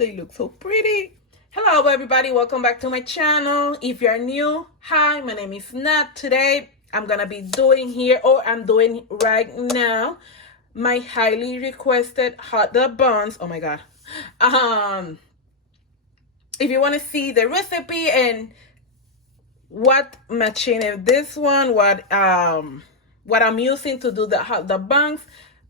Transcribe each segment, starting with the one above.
They look so pretty. Hello everybody, welcome back to my channel. If you're new, hi, my name is Nat. Today I'm gonna be doing here, or I'm doing right now, my highly requested hot dog buns. Oh my god. If you want to see the recipe and what machine is this one, what I'm using to do the hot dog buns,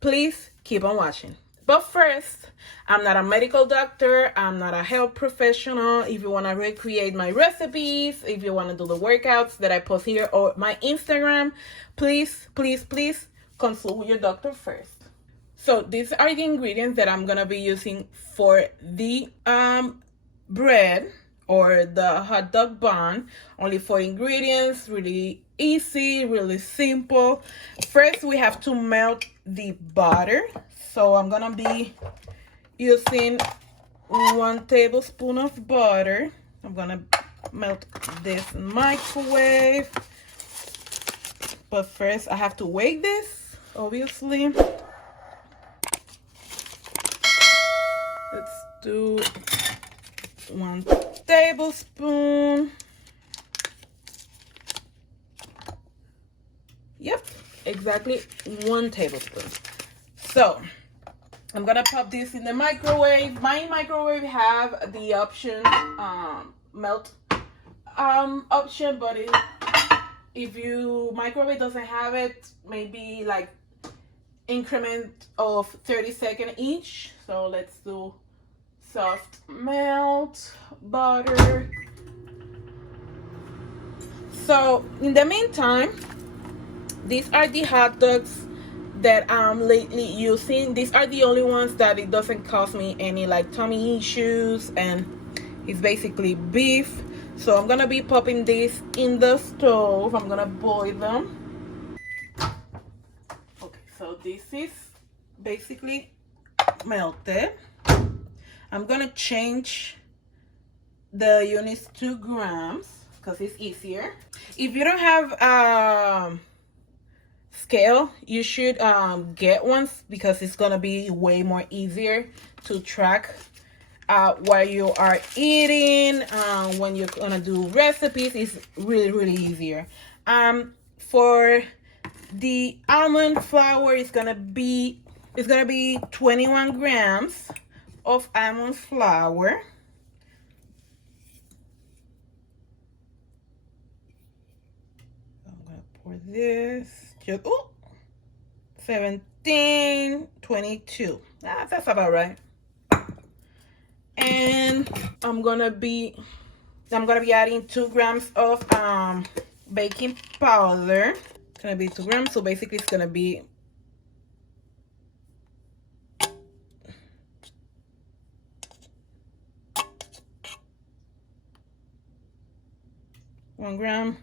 please keep on watching. But first, I'm not a medical doctor, I'm not a health professional. If you want to recreate my recipes, if you want to do the workouts that I post here or my Instagram, please consult with your doctor first. So these are the ingredients that I'm gonna be using for the bread or the hot dog bun. Only 4 ingredients, really easy, really simple. First, we have to melt the butter. So I'm gonna be using 1 tablespoon of butter. I'm gonna melt this in the microwave. But first, I have to weigh this, obviously. Let's do 1 tablespoon. Yep, exactly 1 tablespoon. So I'm gonna pop this in the microwave. My microwave have the option melt option, but if you microwave doesn't have it, maybe like increment of 30 seconds each. So let's do soft melt butter. So in the meantime, these are the hot dogs that I'm lately using. These are the only ones that it doesn't cause me any like tummy issues, and it's basically beef. So I'm gonna be popping this in the stove. I'm gonna boil them. Okay, so this is basically melted. I'm gonna change the units to grams because it's easier. If you don't have scale, you should get one, because it's gonna be way more easier to track what you are eating. When you're gonna do recipes, it's really easier. For the almond flour, it's gonna be 21 grams of almond flour. I'm gonna pour this just 17, 22. That's about right. And I'm gonna be adding 2 grams of baking powder. It's gonna be 2 grams, so basically it's gonna be 1 gram,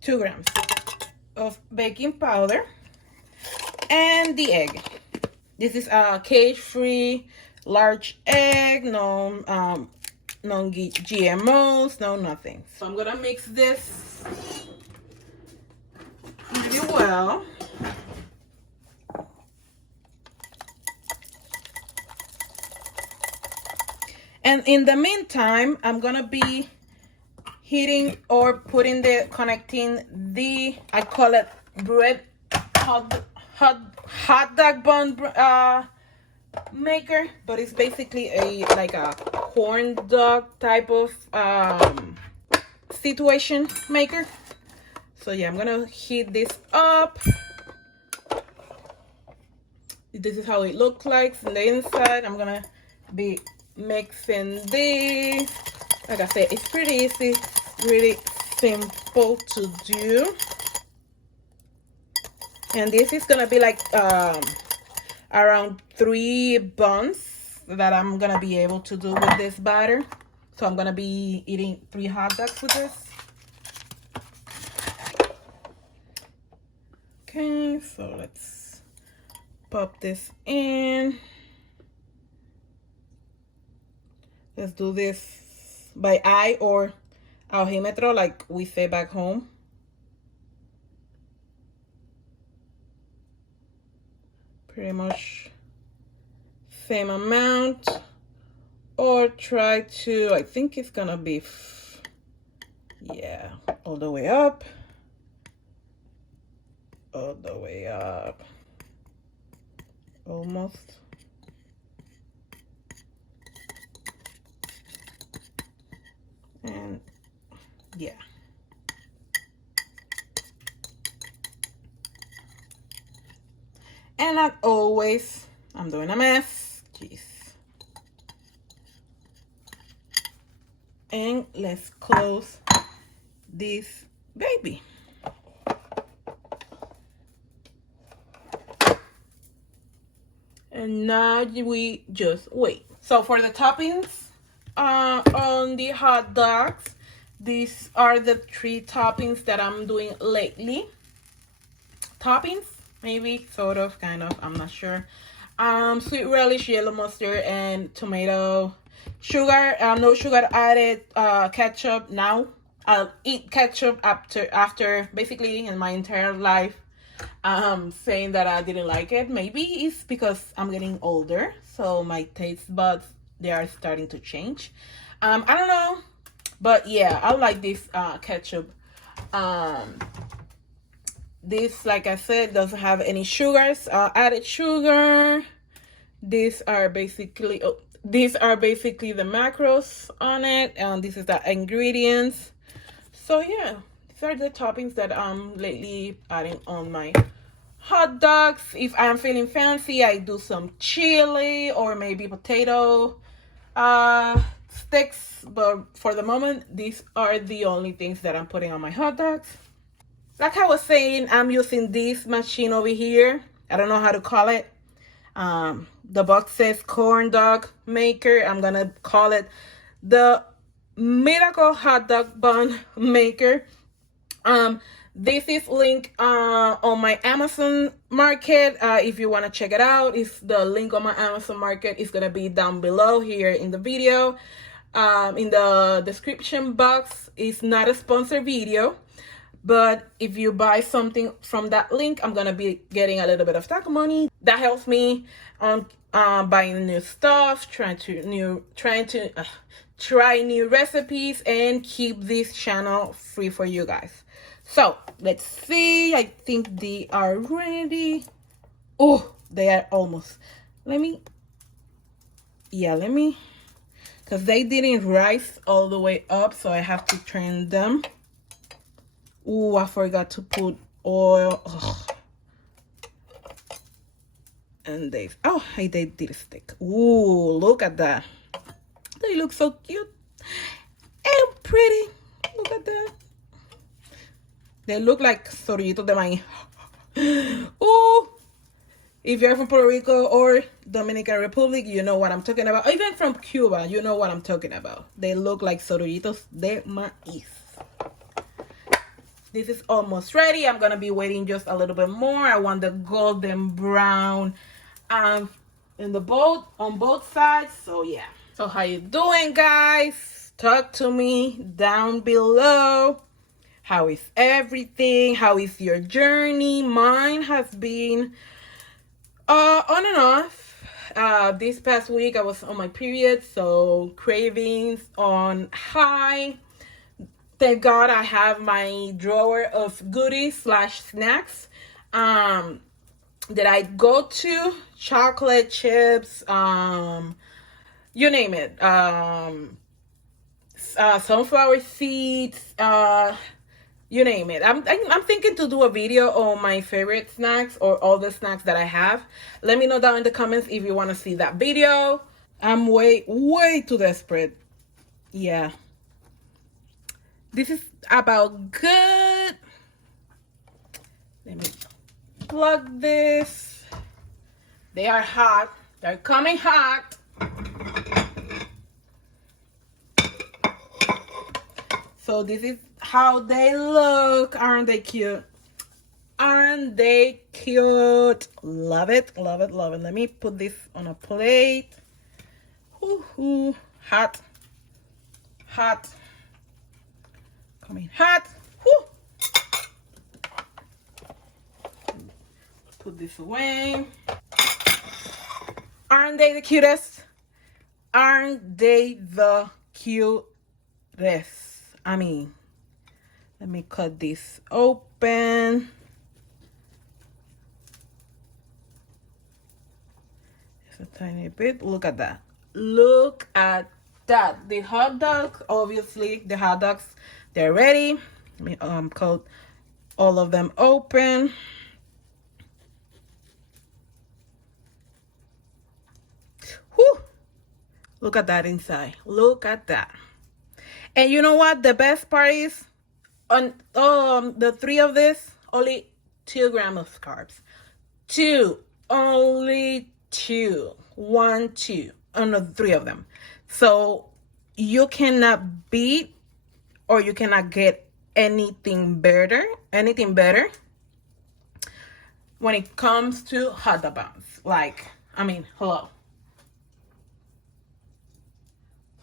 2 grams of baking powder, and the egg. This is a cage-free large egg, no GMOs, no nothing. So I'm gonna mix this really well. And in the meantime, I'm gonna be heating or connecting the, I call it bread hot dog bun maker, but it's basically like a corn dog type of situation maker. So yeah, I'm gonna heat this up. This is how it looks like from the inside. I'm gonna be mixing this. Like I said, it's pretty easy, really simple to do. And this is gonna be like around 3 buns that I'm gonna be able to do with this batter. So I'm gonna be eating 3 hot dogs with this. Okay, so let's pop this in. Let's do this by eye or aljímetro, like we say back home. Pretty much same amount, or try to, I think it's gonna be, yeah, all the way up, all the way up, almost. And yeah. And like always, I'm doing a mess. Jeez. And let's close this baby. And now we just wait. So for the toppings on the hot dogs, these are the 3 toppings that I'm doing lately. Toppings, maybe, sort of, kind of, I'm not sure. Sweet relish, yellow mustard, and tomato. Sugar, no sugar added. Ketchup. Now I'll eat ketchup after basically in my entire life saying that I didn't like it. Maybe it's because I'm getting older, so my taste buds, they are starting to change. I don't know, but yeah, I like this ketchup. This, like I said, doesn't have any sugars, added sugar. These are basically the macros on it, and this is the ingredients. So yeah, these are the toppings that I'm lately adding on my hot dogs. If I'm feeling fancy, I do some chili or maybe potato sticks, but for the moment, these are the only things that I'm putting on my hot dogs. Like I was saying, I'm using this machine over here. I don't know how to call it. The box says corn dog maker. I'm gonna call it the miracle hot dog bun maker. This is linked on my Amazon market. If you want to check it out, if the link on my Amazon market is gonna be down below here in the video, in the description box. It's not a sponsored video, but if you buy something from that link, I'm gonna be getting a little bit of tax money. That helps me on buying new stuff, trying to try new recipes, and keep this channel free for you guys. So let's see. I think they are ready. Oh, they are almost. Let me, because they didn't rise all the way up, so I have to turn them. Oh, I forgot to put oil. Ugh. And they did stick. Ooh, look at that. They look so cute and pretty. Look at that. They look like sorritos de maíz. Ooh. If you're from Puerto Rico or Dominican Republic, you know what I'm talking about. Even from Cuba, you know what I'm talking about. They look like sorritos de maíz. This is almost ready. I'm gonna be waiting just a little bit more. I want the golden brown in the both on both sides. So yeah. So how you doing, guys? Talk to me down below. How is everything? How is your journey? Mine has been on and off. This past week I was on my period, so cravings on high. Thank God I have my drawer of goodies / snacks that I go to. Chocolate chips, you name it. Sunflower seeds, you name it. I'm thinking to do a video on my favorite snacks or all the snacks that I have. Let me know down in the comments if you want to see that video. I'm way too desperate. Yeah. This is about good. Let me plug this. They are hot. They're coming hot. So this is how they look. Aren't they cute? Aren't they cute? Love it, love it, love it. Let me put this on a plate. Hoo-hoo. Hot. Hot. Coming hot. Woo. Put this away. Aren't they the cutest? aren't they the cutest? I mean, let me cut this open. Just a tiny bit. Look at that. Look at that. The hot dogs, obviously, the hot dogs, they're ready. Let me cut all of them open. Whew. Look at that inside. Look at that. And you know what? The best part is on the 3 of this, only 2 grams of carbs. 2. Only 2. 1, 2 on the 3 of them. So you cannot beat or you cannot get anything better when it comes to hot dog buns. Like, I mean, hello.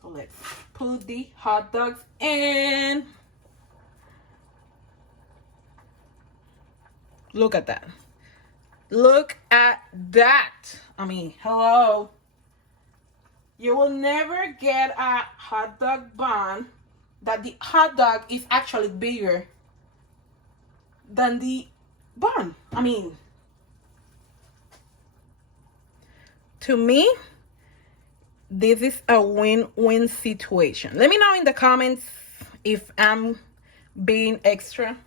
So let's put the hot dogs in. Look at that. Look at that. I mean, hello. You will never get a hot dog bun that the hot dog is actually bigger than the bun. I mean, to me, this is a win-win situation. Let me know in the comments if I'm being extra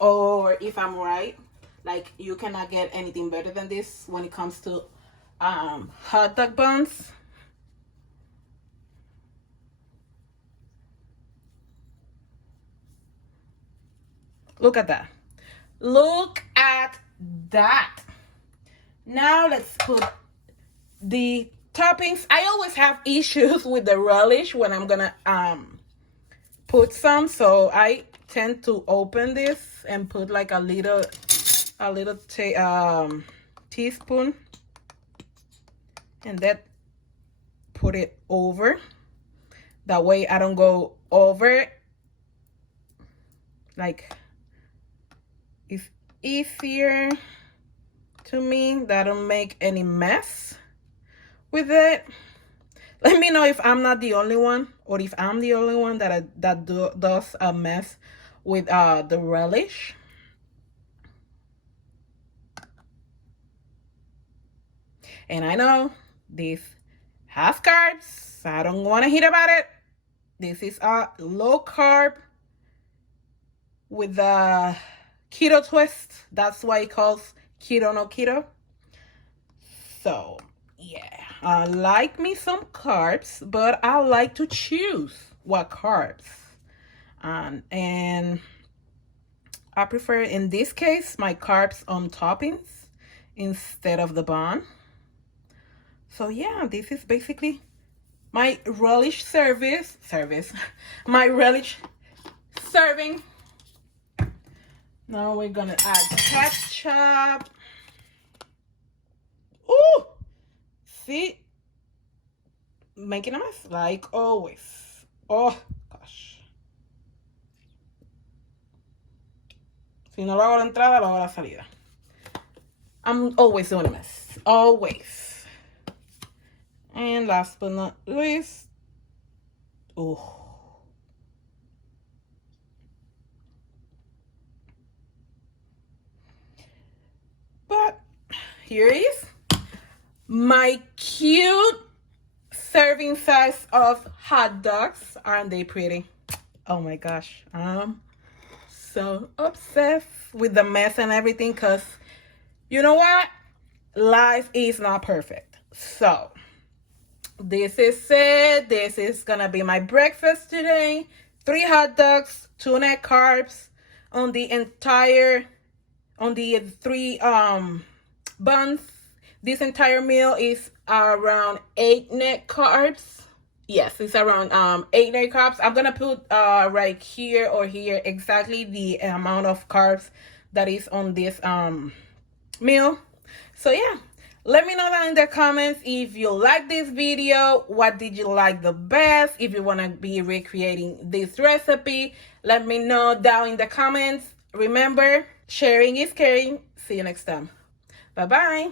or if I'm right. Like, you cannot get anything better than this when it comes to hot dog buns. Look at that. Look at that. Now let's put the toppings. I always have issues with the relish when I'm gonna put some, so I tend to open this and put like a little teaspoon, and then put it over. That way I don't go over. Like, it's easier to me. That don't make any mess with it. Let me know if I'm not the only one, or if I'm the only one that does a mess with the relish. And I know this has carbs. I don't want to hear about it. This is a low carb with the keto twist. That's why it calls keto no keto. So yeah, I like me some carbs, but I like to choose what carbs. And I prefer, in this case, my carbs on toppings instead of the bun. So yeah, this is basically my relish my relish serving. Now we're gonna add ketchup. Ooh, see, making a mess like always. Oh gosh. Si no lo hago a la entrada, lo hago a la salida. I'm always doing a mess, always. And last but not least, oh. But here is my cute serving size of hot dogs. Aren't they pretty? Oh my gosh, I'm so obsessed with the mess and everything, because you know what? Life is not perfect. So this is it. This is gonna be my breakfast today. 3 hot dogs, 2 net carbs on the 3 buns. This entire meal is around 8 net carbs. Yes, it's around 8 net carbs. I'm gonna put right here or here exactly the amount of carbs that is on this meal. So yeah, let me know down in the comments if you like this video. What did you like the best? If you want to be recreating this recipe, let me know down in the comments. Remember, sharing is caring. See you next time. Bye bye.